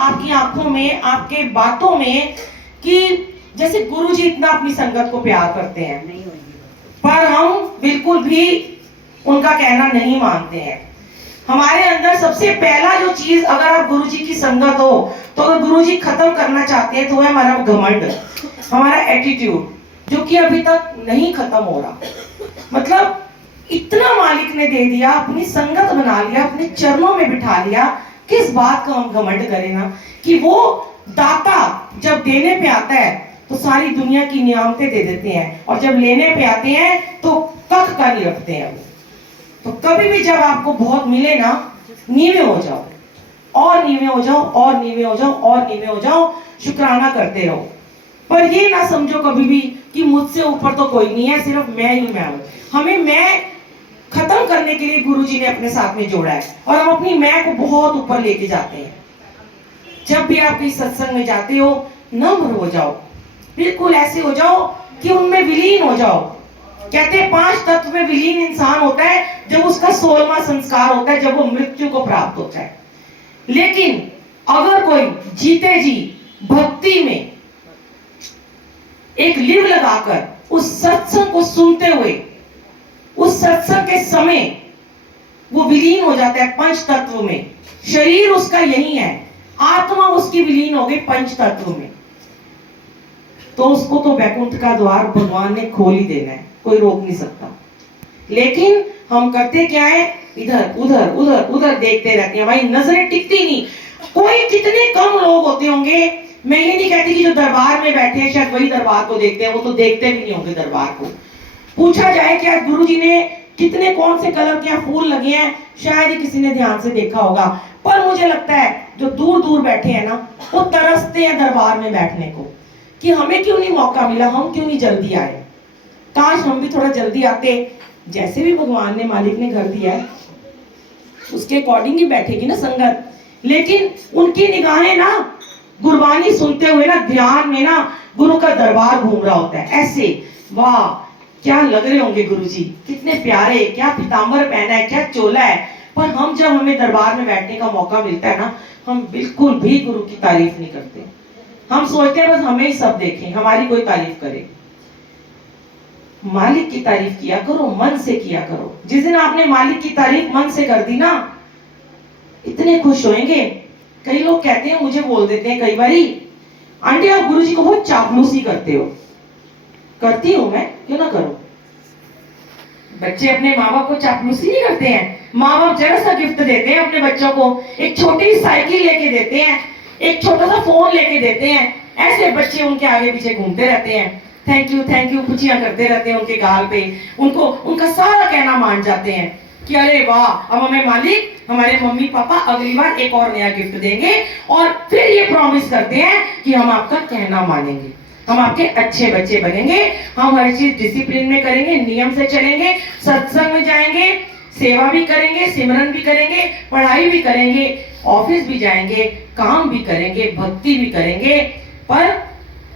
आपकी आंखों में, आपके बातों में कि जैसे गुरुजी इतना अपनी संगत को प्यार करते हैं, पर हम बिल्कुल भी उनका कहना नहीं मानते हैं। हमारे अंदर सबसे पहला जो चीज, अगर आप गुरुजी की संगत हो तो अगर गुरुजी खत्म करना चाहते हैं तो वो है हमारा घमंड, हमारा एटीट्यूड, जो कि अभी तक नहीं खत्म हो रहा। मतलब इतना मालिक ने दे दिया, अपनी संगत बना लिया, अपने चरणों में बिठा लिया, किस बात का हम घमंड करें ना, कि वो दाता जब देने पे आता है तो सारी दुनिया की नियामतें दे देते हैं, और जब लेने पे आते हैं तो कख का नहीं रखते हैं। तो कभी भी जब आपको बहुत मिले ना, नीवे हो जाओ, और नीवे हो जाओ, और नीवे हो जाओ, और नीवे हो जाओ, शुक्राना करते रहो। पर ये ना समझो कभी भी कि मुझसे ऊपर तो कोई नहीं है, सिर्फ मैं ही मैं हूं। हमें मैं खत्म करने के लिए गुरुजी ने अपने साथ में जोड़ा है, और हम अपनी मैं को बहुत ऊपर लेके जाते हैं। जब भी आप किसी सत्संग में जाते हो, नम्र हो जाओ, बिल्कुल ऐसे हो जाओ कि उनमें विलीन हो जाओ। कहते हैं 5 तत्व में विलीन इंसान होता है जब उसका 16वां संस्कार होता है, जब वो मृत्यु को प्राप्त होता है। लेकिन अगर कोई जीते जी भक्ति में एक लिव लगाकर उस सत्संग को सुनते हुए, उस सत्संग के समय वो विलीन हो जाता है 5 तत्व में। शरीर उसका यही है, आत्मा उसकी विलीन हो गई 5 तत्व में, तो उसको तो वैकुंठ का द्वार भगवान ने खोल ही देना है, कोई रोक नहीं सकता। लेकिन हम करते क्या है, इधर उधर उधर उधर देखते रहते हैं, भाई नजरें टिकती नहीं। कोई कितने कम लोग होते होंगे, मैं ये नहीं कहती कि जो दरबार में बैठे हैं शायद वही दरबार को देखते हैं, वो तो देखते भी नहीं होंगे दरबार को। पूछा जाए कि आज गुरुजी ने कितने कौन से कलर के फूल लगे हैं, शायद ही किसी ने ध्यान से देखा होगा। पर मुझे लगता है जो दूर दूर बैठे हैं ना, वो तरसते हैं दरबार में बैठने को, कि हमें क्यों नहीं मौका मिला, हम क्यों नहीं जल्दी आए, काश हम भी थोड़ा जल्दी आते। जैसे भी भगवान ने, मालिक ने घर दिया है, उसके अकॉर्डिंग ही बैठेगी ना संगत। लेकिन उनकी निगाहें ना गुरबानी सुनते हुए ना, ध्यान में ना गुरु का दरबार घूम रहा होता है ऐसे। वाह क्या लग रहे होंगे गुरुजी, कितने प्यारे, क्या पीतांबर पहना है, क्या चोला है। पर हम जब हमें दरबार में बैठने का मौका मिलता है ना, हम बिल्कुल भी गुरु की तारीफ नहीं करते। हम सोचते हैं बस हमें ही सब देखें, हमारी कोई तारीफ करे। मालिक की तारीफ किया करो, मन से किया करो। जिस दिन आपने मालिक की तारीफ मन से कर दी ना, इतने खुश होंगे। कई लोग कहते हैं, मुझे बोल देते हैं कई बारी, आंटी आप गुरुजी को बहुत चापलूसी करते हो। करती हूं मैं, क्यों ना करूं। बच्चे अपने माँ बाप को चापलूसी नहीं करते हैं। माँ बाप जरा सा गिफ्ट देते हैं अपने बच्चों को, एक छोटी साइकिल लेके देते हैं, एक छोटा सा फोन लेके देते हैं, ऐसे बच्चे उनके आगे पीछे घूमते रहते हैं, थैंक यू खुशियां करते रहते हैं उनके गाल पे। उनको उनका सारा कहना मान जाते हैं कि अरे वाह, अब हमें मालिक, हमारे मम्मी पापा अगली बार एक और नया गिफ्ट देंगे, और फिर ये प्रॉमिस करते हैं कि हम आपका कहना मानेंगे, हम आपके अच्छे बच्चे बनेंगे, हम हर चीज डिसिप्लिन में करेंगे, नियम से चलेंगे, सत्संग में जाएंगे, सेवा भी करेंगे, सिमरन भी करेंगे, पढ़ाई भी करेंगे, ऑफिस भी जाएंगे, काम भी करेंगे, भक्ति भी करेंगे। पर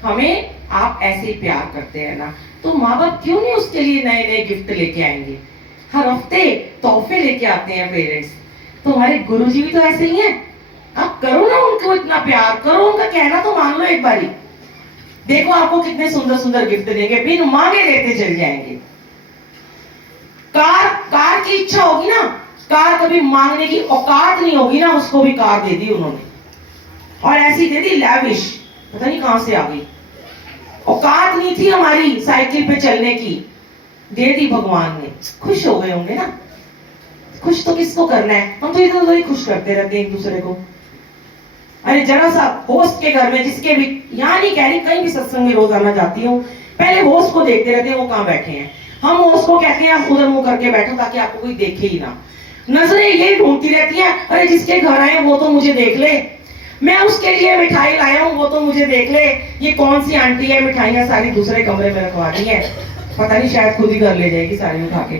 हमें आप ऐसे ही प्यार करते रहना। तो माँ बाप क्यों नहीं उसके लिए नए नए गिफ्ट लेके आएंगे, हर हफ्ते तोहफे लेके आते हैं पेरेंट्स। तो हमारे गुरुजी भी तो ऐसे ही हैं। आप करो ना उनको इतना प्यार, करो, उनका कहना तो मान लो एक बारी, देखो आपको कितने सुंदर सुंदर गिफ्ट देंगे, बिन मांगे देते चल जाएंगे। कार की इच्छा होगी ना, कार कभी मांगने की औकात नहीं होगी ना, उसको भी कार दे दी उन्होंने, और ऐसी दे दी लैविश, पता नहीं कहां से आ गई। औकात नहीं थी हमारी साइकिल पे चलने की, दे दी भगवान ने। खुश हो गए होंगे ना। खुश तो किसको करना है, हम तो इधर उधर ही खुश करते रहते हैं एक दूसरे को। अरे जरा सा होस्ट के घर में, जिसके भी, यहाँ नहीं कह रही, कहीं भी सत्संग में रोजाना जाती हूँ, पहले होस्ट को देखते रहते हैं वो कहाँ बैठे हैं। हम होस्ट को कहते हैं आप उधर मुंह करके बैठो ताकि आपको कोई देखे ही ना। नजरें यही ढूंढती रहती है, अरे जिसके घर आए वो तो मुझे देख ले, मैं उसके लिए मिठाई लाया हूँ वो तो मुझे देख ले, ये कौन सी आंटी है, मिठाइयाँ सारी दूसरे कमरे में रखवा दी है, पता नहीं शायद खुद ही घर ले जाएगी सारी उठा के।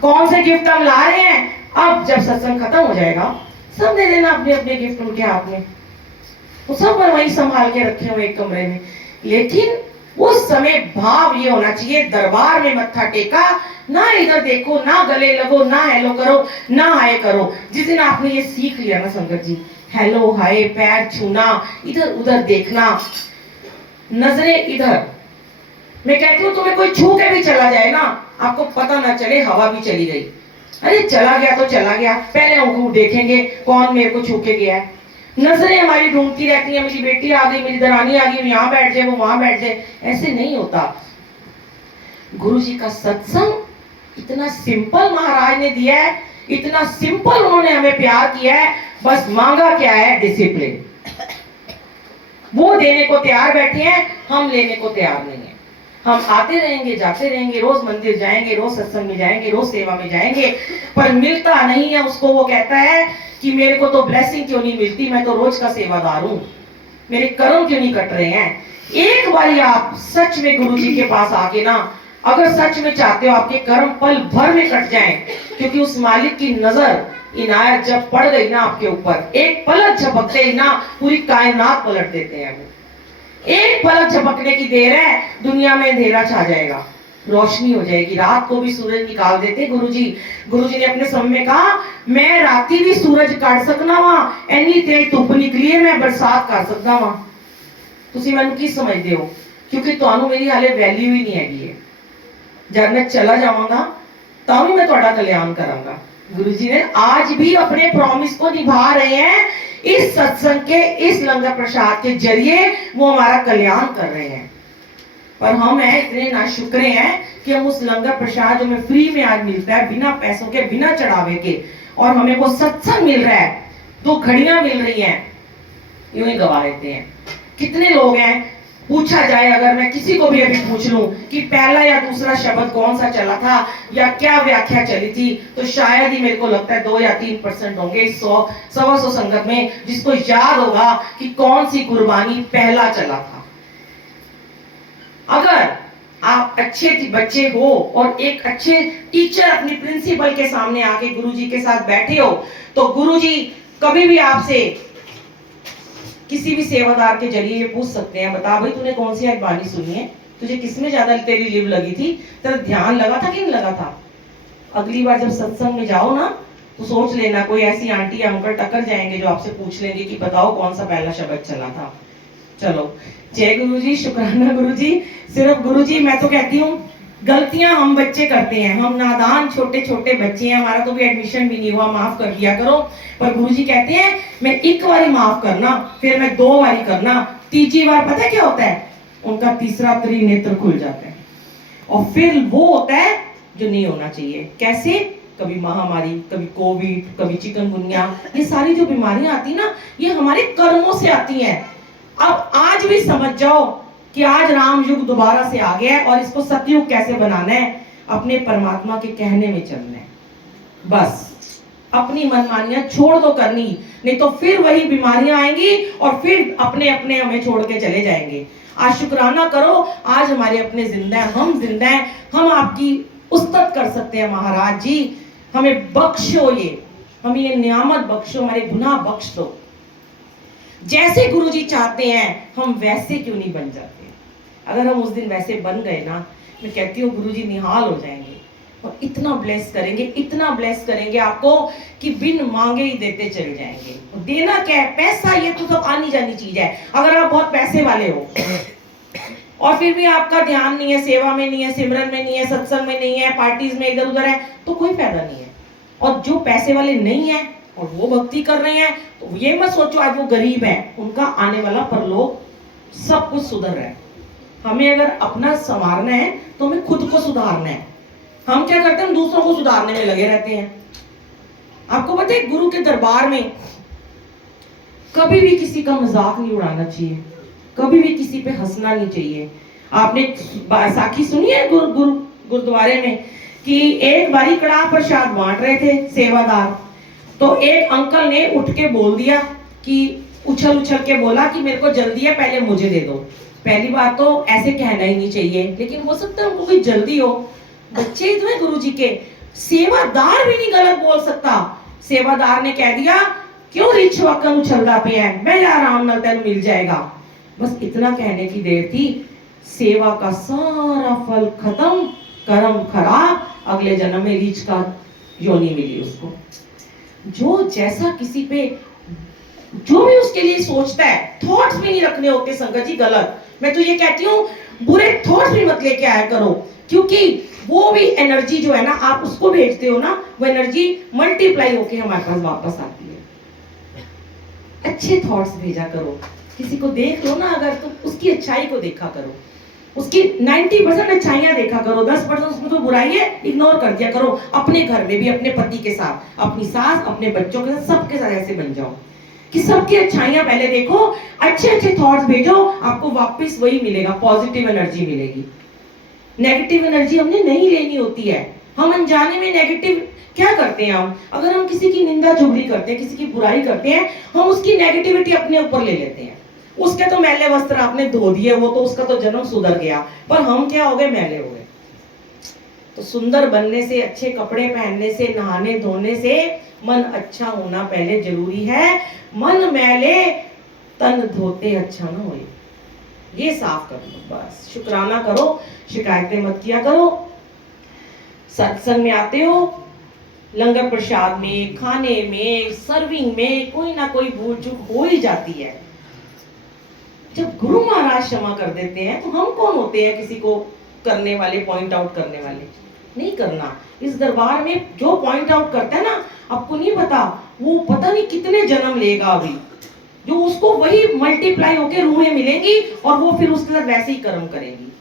कौन से गिफ्ट हम ला रहे हैं। अब जब सत्संग खत्म हो जाएगा, सब दे देना अपने अपने गिफ्ट उनके हाथ में, तो सब वही संभाल के रखे हुए एक कमरे में। लेकिन उस समय भाव ये होना चाहिए, दरबार में मत्था टेका, ना इधर देखो, ना गले लगो, ना हेलो करो, ना हाय करो। जिस दिन आपने ये सीख लिया ना संगत जी, हेलो हाय, पैर छूना, इधर उधर देखना, नजरें इधर। मैं कहती हूँ तुम्हें कोई छू के भी चला जाए ना, आपको पता ना चले हवा भी चली गई। अरे चला गया तो चला गया, पहले हम देखेंगे कौन मेरे को छू के गया है। नजरें हमारी ढूंढती रहती है, मेरी बेटी आ गई, मेरी दरानी आ गई, यहाँ बैठ जाए, वो वहां बैठ जाए। ऐसे नहीं होता। गुरु जी का सत्संग इतना सिंपल महाराज ने दिया है, इतना सिंपल उन्होंने हमें प्यार किया है। बस मांगा क्या है? डिसिप्लिन। वो देने को तैयार बैठे हैं, हम लेने को तैयार नहीं है। हम आते रहेंगे, जाते रहेंगे, रोज मंदिर जाएंगे, रोज सत्संग में जाएंगे, रोज सेवा में जाएंगे, पर मिलता नहीं है उसको। वो कहता है कि मेरे को तो ब्लेसिंग क्यों नहीं मिलती, मैं तो रोज का सेवादार हूं, मेरे कर्म क्यों नहीं कट रहे हैं। एक बार आप सच में गुरु जी के पास आके ना, अगर सच में चाहते हो आपके कर्म पल भर में कट जाएं, क्योंकि उस मालिक की नजर इनायत जब पड़ गई ना आपके ऊपर, एक पलक झपकते ही ना पूरी कायनात पलट देते हैं वो। एक पलक झपकने की देर है, दुनिया में अंधेरा छा जाएगा, रोशनी हो जाएगी। रात को भी सूरज निकाल देते गुरुजी। गुरुजी ने अपने समय में कहा, मैं राती भी सूरज काट सकना वा, एनी तेज धुप निकली है, मैं बरसात कर सकता वा। तुसी मैनू की समझते हो? क्योंकि तुहानू मेरी हाले वैल्यू ही नहीं हैगी। जब मैं चला जाऊंगा तब मैं थोड़ा कल्याण करांगा। गुरुजी ने आज भी अपने प्रॉमिस को निभा रहे हैं। इस सत्संग के, इस लंगर प्रसाद के जरिए वो हमारा कल्याण कर रहे हैं। पर हम हैं इतने नाशुक्रे हैं कि हम उस लंगर प्रसाद जो हमें फ्री में आज मिलता है, बिना पैसों के, बिना चढ़ावे के, और हमें वो सत्संग मिल रहा है, 2 घड़ियां मिल रही हैं, यूं ही गवा देते हैं। कितने लोग हैं, पूछा जाए, अगर मैं किसी को भी अभी पूछ लूं कि पहला या दूसरा शब्द कौन सा चला था या क्या व्याख्या चली थी, तो शायद ही मेरे को लगता है 2 या 3% होंगे 100-125 संगत में जिसको याद होगा कि कौन सी कुर्बानी पहला चला था। अगर आप अच्छे बच्चे हो और एक अच्छे टीचर अपनी प्रिंसिपल के सामने आके गुरुजी के साथ बैठे हो, तो गुरुजी कभी भी आपसे किसी भी सेवादार के जरिए ये पूछ सकते हैं, बता भाई तूने कौन सी आज बानी सुनी है, तुझे किसमें ज्यादा तेरी लिव लगी थी, तेरा ध्यान लगा था कि नहीं लगा था। अगली बार जब सत्संग में जाओ ना, तो सोच लेना कोई ऐसी आंटी या अंकल टक्कर जाएंगे जो आपसे पूछ लेंगे कि बताओ कौन सा पहला शब्द चला था। चलो, जय गुरुजी, शुक्राना गुरुजी। सिर्फ गुरुजी, मैं तो कहती हूँ गलतियां हम बच्चे करते हैं, हम नादान छोटे छोटे बच्चे हैं, हमारा तो भी एडमिशन भी नहीं हुआ, माफ कर दिया करो। पर गुरुजी कहते हैं मैं एक बारी माफ करना, फिर मैं 2 बारी करना, तीसरी बार पता है क्या होता है? उनका तीसरा त्रिनेत्र खुल जाता है, और फिर वो होता है जो नहीं होना चाहिए। कैसे? कभी महामारी, कभी कोविड, कभी चिकनगुनिया, ये सारी जो बीमारियां आती ना, ये हमारे कर्मों से आती हैं। अब आज भी समझ जाओ कि आज राम युग दोबारा से आ गया है, और इसको सतयुग कैसे बनाना है? अपने परमात्मा के कहने में चलना है। बस अपनी मनमानियां छोड़ दो करनी, नहीं तो फिर वही बीमारियां आएंगी और फिर अपने अपने हमें छोड़ के चले जाएंगे। आज शुक्राना करो, आज हमारे अपने जिंदा हैं, हम जिंदा हैं, हम आपकी उस्तत कर सकते हैं। महाराज जी हमें बख्शो, ये हमें ये नियामत बख्शो, हमारे गुनाह बख्श दो। जैसे गुरुजी चाहते हैं हम वैसे क्यों नहीं बन जाते? अगर हम उस दिन वैसे बन गए ना, मैं कहती हूँ गुरुजी निहाल हो जाएंगे और इतना ब्लेस करेंगे, इतना ब्लेस करेंगे आपको कि बिन मांगे ही देते चले जाएंगे। देना क्या है? पैसा ये तो सब आनी जानी चीज है। अगर आप बहुत पैसे वाले हो और फिर भी आपका ध्यान नहीं है, सेवा में नहीं है, सिमरन में नहीं है, सत्संग में नहीं है, पार्टीज में इधर उधर है, तो कोई फायदा नहीं है। और जो पैसे वाले नहीं है और वो भक्ति कर रहे हैं, तो ये मत सोचो आज वो गरीब है, उनका आने वाला परलोक सब कुछ सुधर रहा है। हमें अगर अपना संवारना है तो हमें खुद को सुधारना है। हम क्या करते हैं? हम दूसरों को सुधारने में लगे रहते हैं। आपको पता है गुरु के दरबार में कभी भी किसी का मजाक नहीं उड़ाना चाहिए, कभी भी किसी पे हंसना नहीं चाहिए। आपने साखी सुनी है गुरुद्वारे में कि एक बारी कड़ाह प्रसाद बांट रहे थे सेवादार, तो एक अंकल ने उठ के बोल दिया कि उछल उछल के बोला कि मेरे को जल्दी है, पहले मुझे दे दो। पहली बात तो ऐसे कहना ही नहीं चाहिए, लेकिन हो सकता है उनको कोई जल्दी हो। बच्चे तो है गुरु जी के, सेवादार भी नहीं गलत बोल सकता। सेवादार ने कह दिया क्यों रिछ वकन उछलदा पे है, मैं जा आराम नाल तेन मिल जाएगा। बस इतना कहने की देर थी, सेवा का सारा फल खत्म, कर्म खराब, अगले जन्म में रीछ का योनि मिली उसको। जो जैसा किसी पे जो भी उसके लिए सोचता है, थॉट्स भी नहीं रखने होते संगत जी, गलत। मैं तो ये कहती हूँ बुरे थॉट्स भी मत लेके आया करो, क्योंकि वो भी एनर्जी जो है ना, आप उसको भेजते हो ना, वो एनर्जी मल्टीप्लाई होके हमारे पास वापस आती है। अच्छे थॉट्स भेजा करो, किसी को देख लो ना अगर, तो उसकी अच्छाई को देखा करो, उसकी 90% अच्छाइयां देखा करो, 10% उसमें तो बुराई है इग्नोर कर दिया करो। अपने घर में भी अपने पति के साथ, अपनी सास, अपने बच्चों के साथ, सबके साथ ऐसे बन जाओ कि सबकी अच्छाइयां पहले देखो, अच्छे अच्छे थॉट्स भेजो, आपको वापस वही मिलेगा, पॉजिटिव एनर्जी मिलेगी। नेगेटिव एनर्जी हमने नहीं लेनी होती है। हम अनजाने में नेगेटिव क्या करते हैं, हम अगर हम किसी की निंदा चुगली करते हैं, किसी की बुराई करते हैं, हम उसकी नेगेटिविटी अपने ऊपर ले लेते हैं। उसके तो मैले वस्त्र आपने धो दिए, वो तो उसका तो जन्म सुधर गया, पर हम क्या हो गए, मैले हो गए। तो सुंदर बनने से, अच्छे कपड़े पहनने से, नहाने धोने से मन अच्छा होना पहले जरूरी है। मन मैले तन धोते अच्छा ना हो, ये साफ कर लो बस। शुक्राना करो, शिकायतें मत किया करो। सत्संग में आते हो, लंगर प्रसाद में, खाने में, सर्विंग में कोई ना कोई भूल चूक हो ही जाती है। जब गुरु महाराज क्षमा कर देते हैं तो हम कौन होते हैं किसी को करने वाले, पॉइंट आउट करने वाले? नहीं करना। इस दरबार में जो पॉइंट आउट करता है ना, आपको नहीं पता वो पता नहीं कितने जन्म लेगा अभी, जो उसको वही मल्टीप्लाई होकर रूहें मिलेंगी और वो फिर उसके साथ वैसे ही कर्म करेंगी।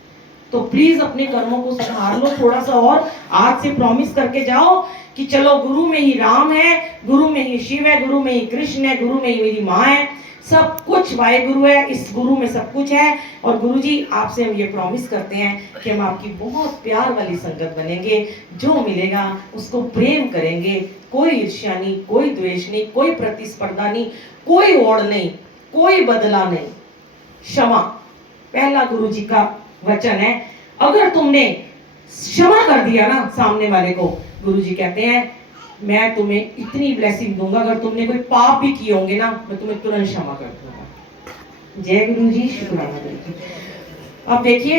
तो प्लीज अपने कर्मों को सुधार लो थोड़ा सा, और आज से प्रॉमिस करके जाओ कि चलो गुरु में ही राम है, गुरु में ही शिव है, गुरु में ही कृष्ण है, गुरु में ही मेरी माँ है, सब कुछ वाहेगुरु है, इस गुरु में सब कुछ है। और गुरु जी आपसे हम ये प्रॉमिस करते हैं कि हम आपकी बहुत प्यार वाली संगत बनेंगे, जो मिलेगा उसको प्रेम करेंगे, कोई ईर्ष्या नहीं, कोई द्वेष नहीं, कोई प्रतिस्पर्धा नहीं, कोई ओढ़ नहीं, कोई बदला नहीं, क्षमा पहला गुरु जी का वचन है। अगर तुमने क्षमा कर दिया ना सामने वाले को, गुरु जी कहते हैं मैं तुम्हें इतनी ब्लेसिंग दूंगा, अगर तुमने कोई पाप भी किए होंगे ना, मैं तुम्हें तुरंत क्षमा कर दूंगा। जय गुरु जी, शुक्राना गुरु जी। अब देखिए